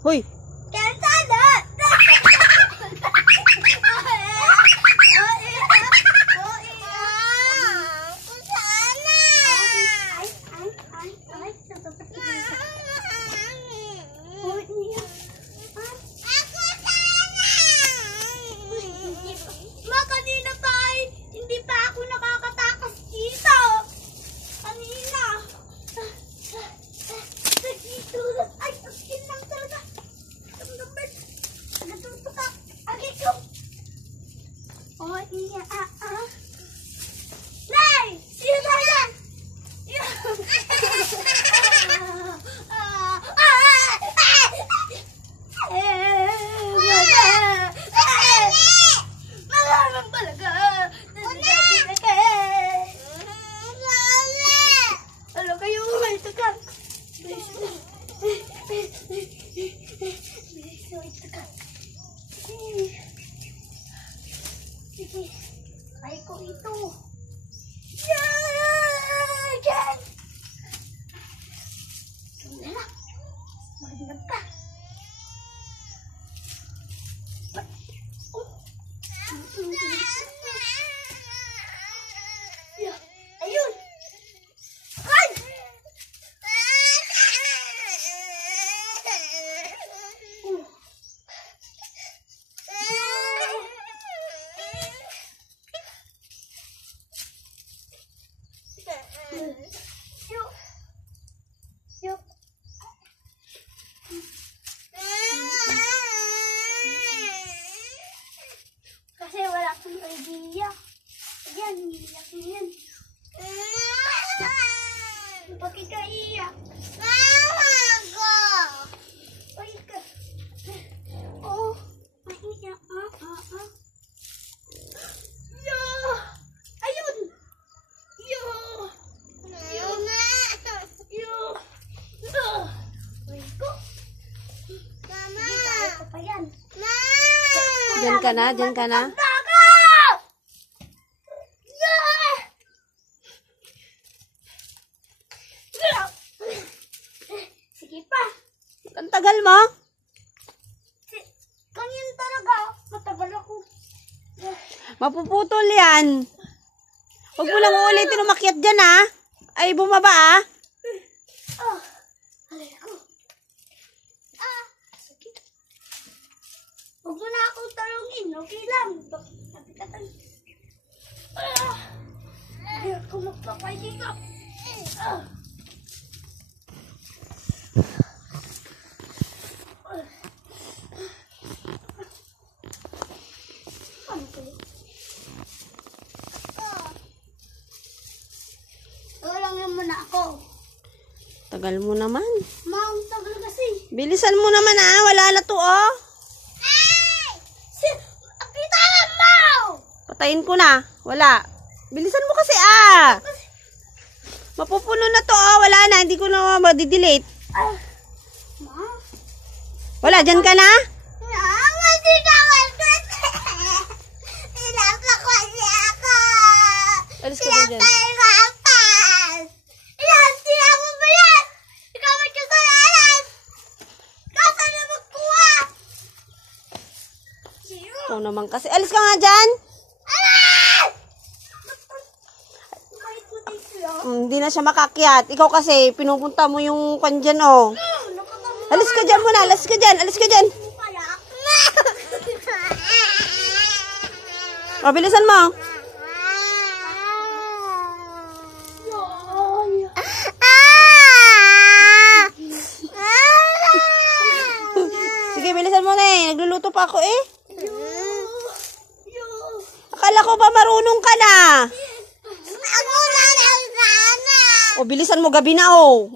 Hoy! Kaya ko ito. Magandang ka. Ayun. Ay! Kasi wala akong idea. Ayan, iiyak na yan. Bakit ka iiyak? Bakit ka? Oo, maiiyak. Ayun! Diyan ka na, diyan ka na. Sige pa. Ang tagal mo? Ganyan talaga. Matagal ako. Mapuputol yan. Huwag mo lang uulitin umakyat dyan, ha? Ay, bumaba, ha? Alay ko. Sige. Huwag mo na akong talungin. Okay lang. Napikatan. Ayaw ko magpapalikap. Walang naman ako. Tagal mo naman. Mang, tagal kasi. Bilisan mo naman, ha? Wala na to, oh. Bitawan mo! Patayin ko na. Wala. Bilisan mo kasi, ah. Mapupuno na to, oh. Wala na. Hindi ko na madidelete. Ma? Wala, dyan ka na? Hindi ka magkot. Ilaka ko siya ako. Alis ka ba dyan? Ikaw naman kasi. Alis ka nga dyan. Hindi na siya makakyat. Ikaw kasi, pinupunta mo yung kwan dyan, oh. Alis ka dyan muna. Alis ka dyan. Alis ka dyan. O, bilisan mo. Sige, bilisan mo na eh. Nagluluto pa ako eh. Akala ko ba marunong ka na? O, bilisan mo, gabi na, oh.